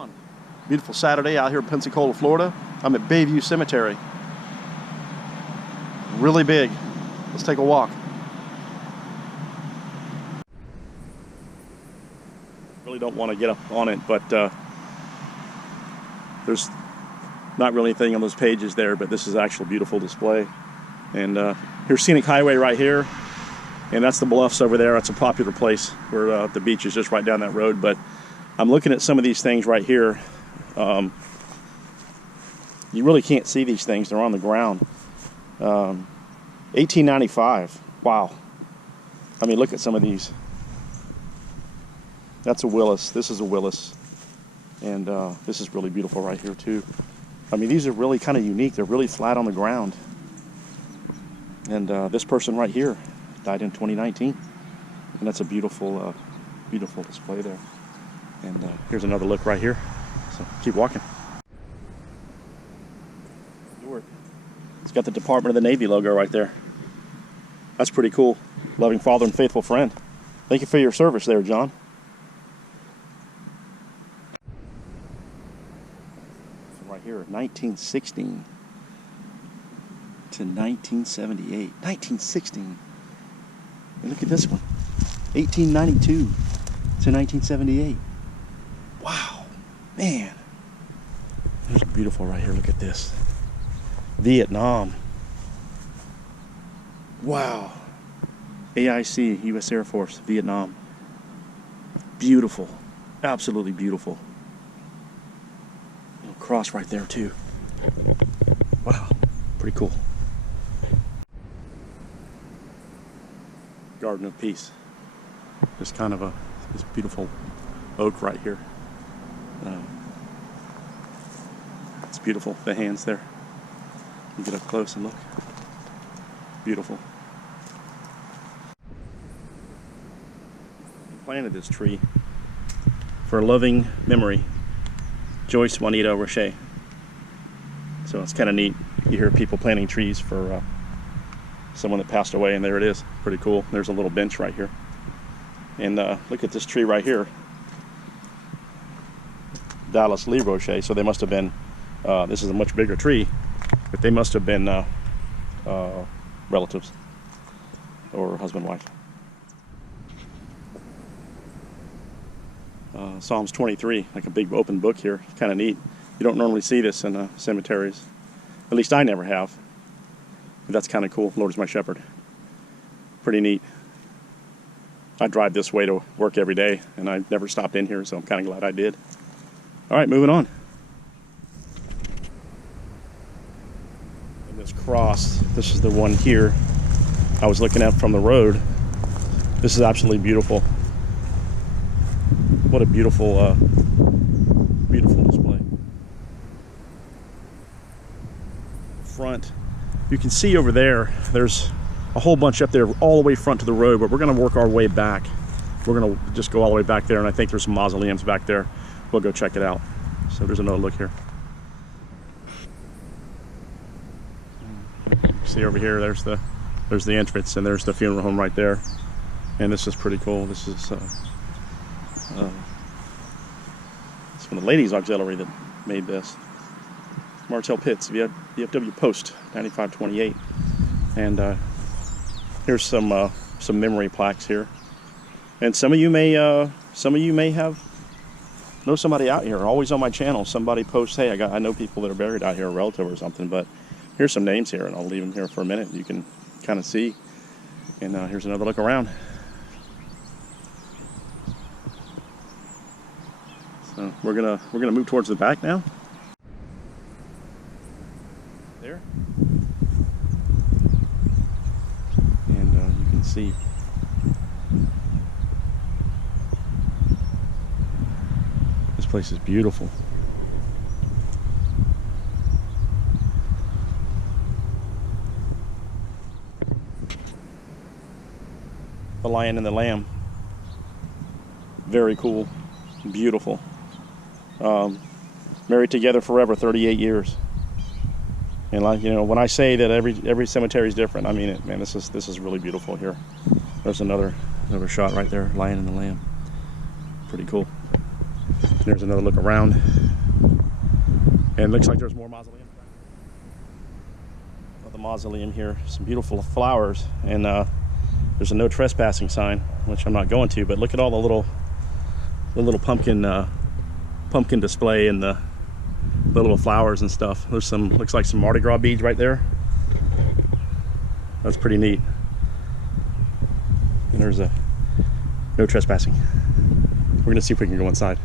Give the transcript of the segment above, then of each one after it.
John. Beautiful Saturday out here in Pensacola, Florida. I'm at Bayview Cemetery. Really big. Let's take a walk. Really don't want to get up on it, but there's not really anything on those pages there, but this is actually a beautiful display. And here's Scenic Highway right here, and that's the bluffs over there. That's a popular place where the beach is just right down that road. But I'm looking at some of these things right here. You really can't see these things. They're on the ground. 1895. Wow. I mean, look at some of these. That's a Willis. This is a Willis. And this is really beautiful right here too. I mean, these are really kind of unique. They're really flat on the ground. And this person right here died in 2019. And that's a beautiful, beautiful display there. And here's another look right here. So keep walking. It's got the Department of the Navy logo right there. That's pretty cool. Loving father and faithful friend. Thank you for your service there, John. So right here, 1916 to 1978. 1916. And look at this one. 1892 to 1978. Wow, man. There's beautiful right here. Look at this. Vietnam. Wow. AIC, U.S. Air Force, Vietnam. Beautiful. Absolutely beautiful. Little cross right there too. Wow. Pretty cool. Garden of Peace. Just kind of this beautiful oak right here. It's beautiful. The hands there. You get up close and look. Beautiful. I planted this tree for a loving memory. Joyce Juanita Roche. So it's kind of neat. You hear people planting trees for someone that passed away, and there it is. Pretty cool. There's a little bench right here. And look at this tree right here. Dallas Lee Roche. So they must have been, this is a much bigger tree, but they must have been relatives or husband, wife. Psalms 23, like a big open book here. Kind of neat. You don't normally see this in cemeteries. At least I never have. But that's kind of cool. Lord is my shepherd. Pretty neat. I drive this way to work every day, and I never stopped in here, so I'm kind of glad I did. All right, moving on. And this cross, this is the one here I was looking at from the road. This is absolutely beautiful. What a beautiful, beautiful display. Front, you can see over there, there's a whole bunch up there all the way front to the road, but we're going to work our way back. We're going to just go all the way back there, and I think there's some mausoleums back there. We'll go check it out. So there's another look here. See over here, there's the entrance, and there's the funeral home right there. And this is pretty cool. This is it's from the Ladies Auxiliary that made this. Martell Pitts, VFW Post 9528. And here's some memory plaques here. And some of you may know somebody out here. Always on my channel, somebody posts, hey, I know people that are buried out here, a relative or something, but here's some names here, and I'll leave them here for a minute. You can kind of see. And here's another look around. So we're gonna move towards the back now. There. And you can see. This place is beautiful. The Lion and the Lamb. Very cool. Beautiful. Married together forever, 38 years. And like, you know, when I say that every cemetery is different, I mean it, man. This is really beautiful here. There's another shot right there, Lion and the Lamb. Pretty cool. There's another look around. And it looks like there's more mausoleums. The mausoleum here, some beautiful flowers, and there's a no trespassing sign, which I'm not going to, but look at all the little pumpkin display and the little flowers and stuff. There's some, looks like some Mardi Gras beads right there. That's pretty neat. And there's a no trespassing. We're gonna see if we can go inside.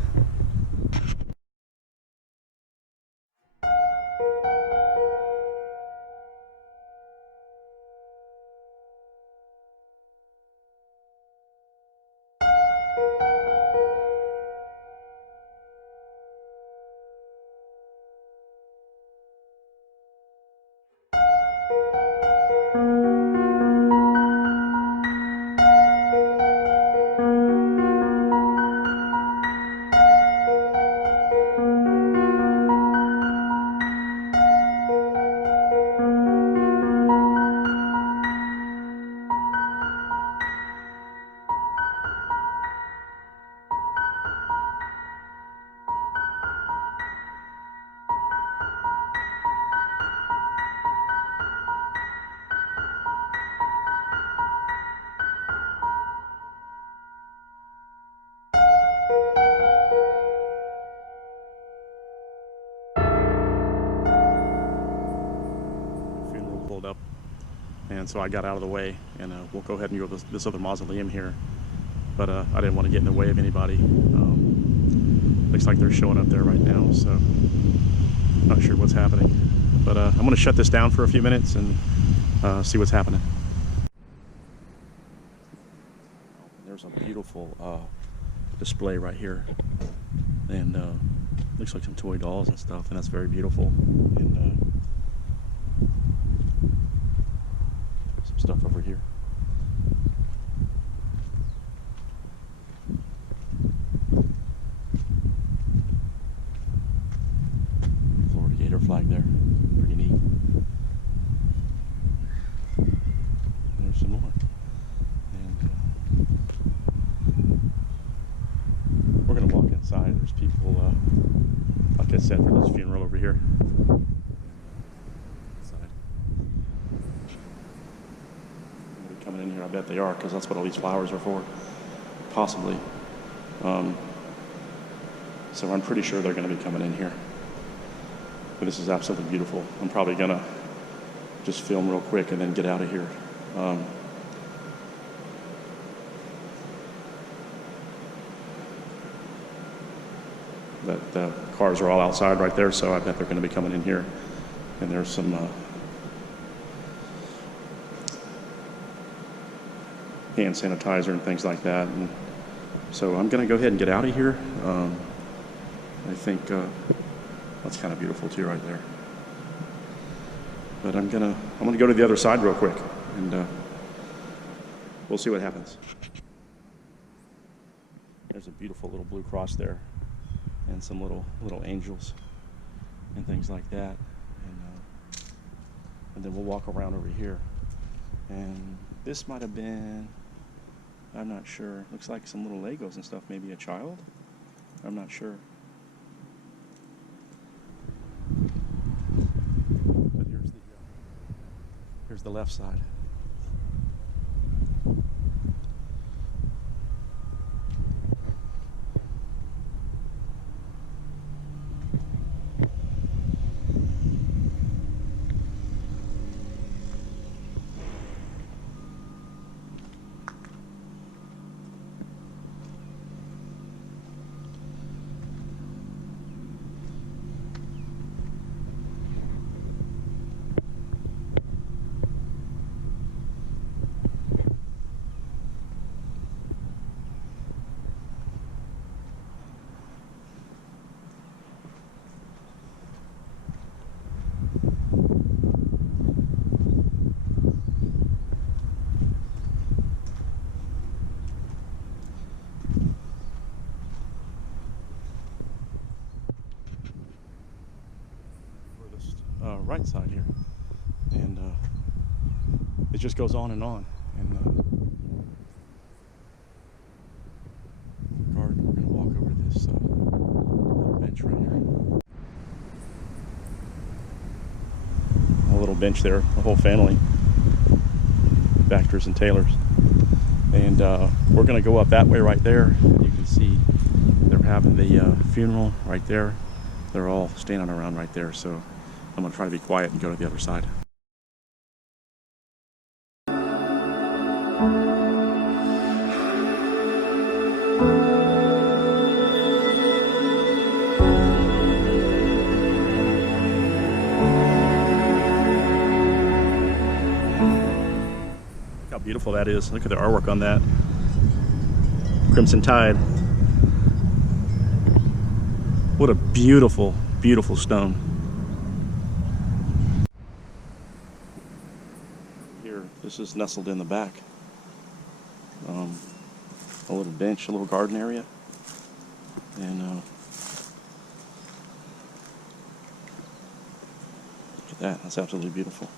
Pulled up, and so I got out of the way, and we'll go ahead and go to this other mausoleum here, but I didn't want to get in the way of anybody. Looks like they're showing up there right now, so not sure what's happening, but I'm going to shut this down for a few minutes and see what's happening. There's a beautiful display right here, and looks like some toy dolls and stuff, and that's very beautiful. And some stuff over here. Florida Gator flag there, pretty neat. And there's some more, and we're gonna walk inside. There's people, like I said, for this funeral over here. Coming in here, I bet they are, because that's what all these flowers are for, possibly. So I'm pretty sure they're going to be coming in here. But this is absolutely beautiful. I'm probably going to just film real quick and then get out of here. The cars are all outside right there, so I bet they're going to be coming in here. And there's some hand sanitizer and things like that, and so I'm gonna go ahead and get out of here. I think that's kind of beautiful too right there, but I'm gonna go to the other side real quick, and we'll see what happens. There's a beautiful little blue cross there, and some little angels and things like that, and then we'll walk around over here, and this might have been, I'm not sure. Looks like some little Legos and stuff. Maybe a child? I'm not sure. But here's the left side. Right side here, and it just goes on, and garden. We're gonna walk over this bench there, the whole family, Baxters and Taylors. And we're going to go up that way right there. You can see they're having the funeral right there. They're all standing around right there, so I'm going to try to be quiet and go to the other side. Look how beautiful that is. Look at the artwork on that. Crimson Tide. What a beautiful, beautiful stone. Here, this is nestled in the back. A little bench, a little garden area. And look at that, that's absolutely beautiful.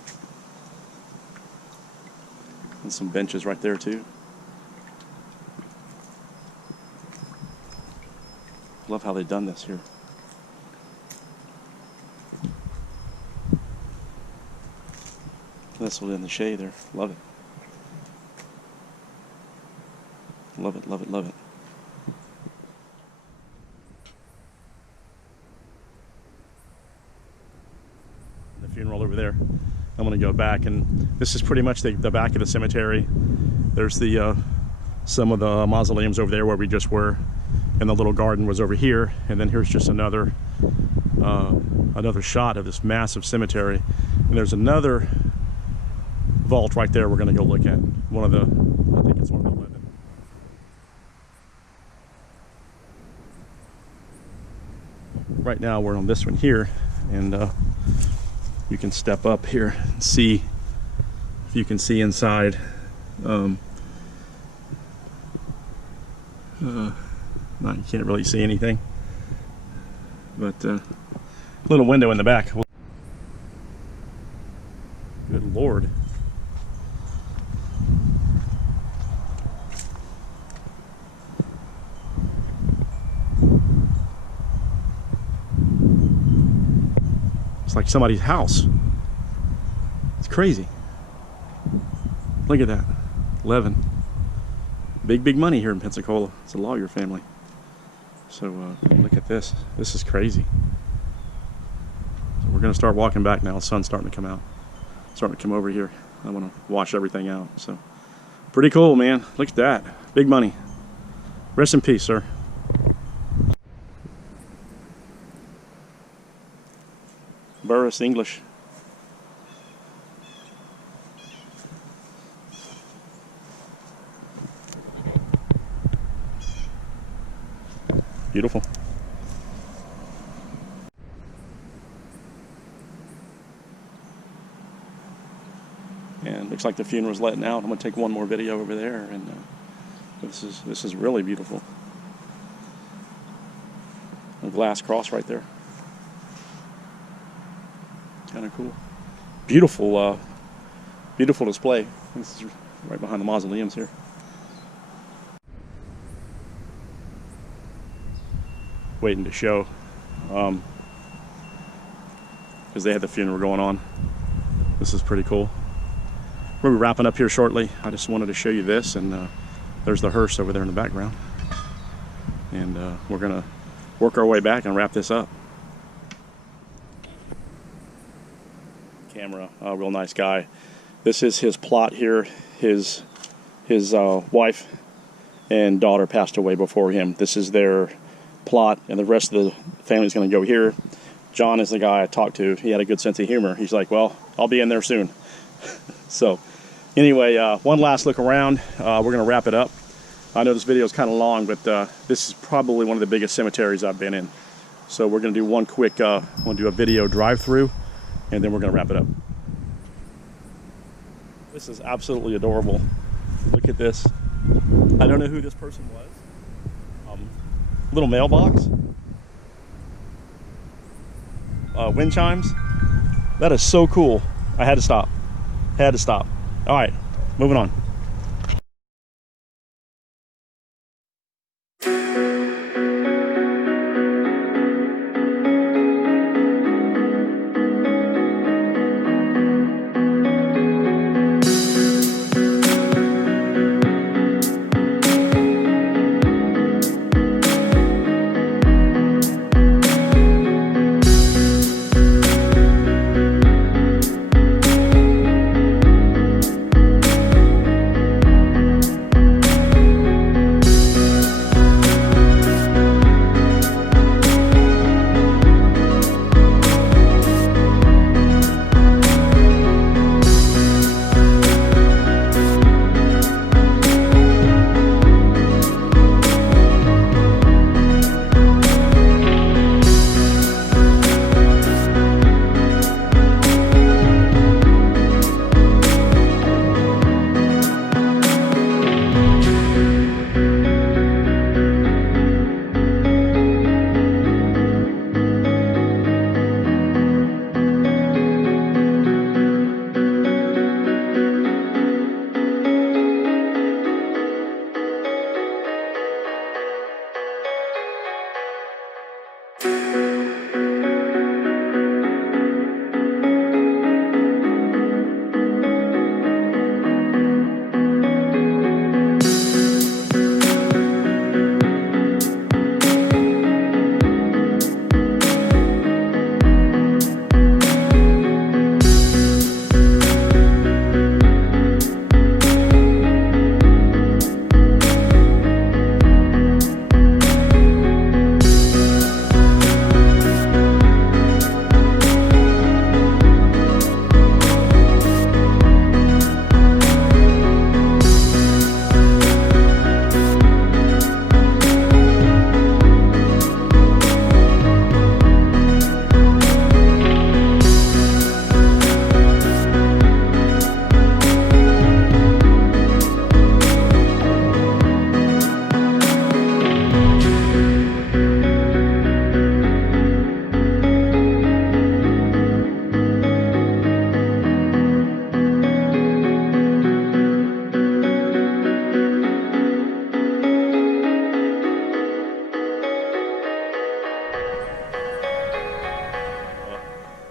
And some benches right there too. Love how they've done this here. Nestled in the shade there. Love it. Love it, love it, love it. The funeral over there. I'm going to go back, and this is pretty much the back of the cemetery. There's the some of the mausoleums over there where we just were, and the little garden was over here. And then here's just another shot of this massive cemetery. And there's another vault right there we're going to go look at. One of the, I think it's one of the Levin. Right now we're on this one here, and you can step up here and see if you can see inside. No, you can't really see anything, but little window in the back. Good Lord. It's like somebody's house. It's crazy. Look at that. Levin. Big money here in Pensacola. It's a lawyer family. So look at this. This is crazy. So we're going to start walking back now. The sun's starting to come out. Starting to come over here. I want to wash everything out. So pretty cool, man. Look at that. Big money. Rest in peace, sir. Burris English. Beautiful. And looks like the funeral's letting out. I'm gonna take one more video over there, and this is really beautiful. A glass cross right there. Kind of cool. Beautiful, beautiful display. This is right behind the mausoleums here. Waiting to show, because they had the funeral going on. This is pretty cool. We'll be wrapping up here shortly. I just wanted to show you this, and there's the hearse over there in the background. And we're gonna work our way back and wrap this up. Camera, real nice guy. This is his plot here. His wife and daughter passed away before him. This is their plot, and the rest of the family's going to go here. John is the guy I talked to. He had a good sense of humor. He's like, well, I'll be in there soon. So anyway, one last look around. We're going to wrap it up. I know this video is kind of long, but this is probably one of the biggest cemeteries I've been in. So we're going to do one quick, we'll do a video drive-through, and then we're going to wrap it up. This is absolutely adorable. Look at this. I don't know who this person was. Little mailbox. Wind chimes. That is so cool. I had to stop. Had to stop. All right, moving on.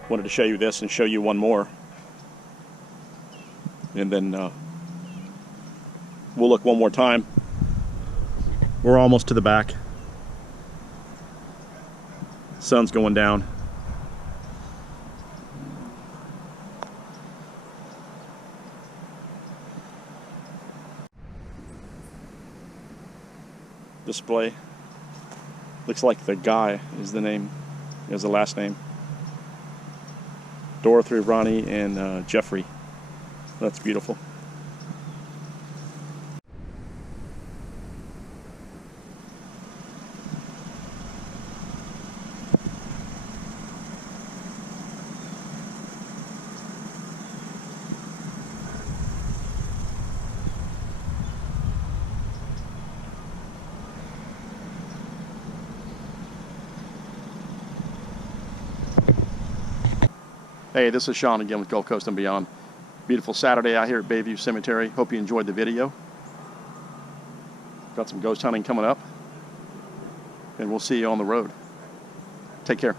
Wanted to show you this and show you one more. And then we'll look one more time. We're almost to the back. Sun's going down. Display. Looks like the guy is the name, is the last name. Dorothy, Ronnie, and Jeffrey. That's beautiful. Hey, this is Sean again with Gulf Coast and Beyond. Beautiful Saturday out here at Bayview Cemetery. Hope you enjoyed the video. Got some ghost hunting coming up, and we'll see you on the road. Take care.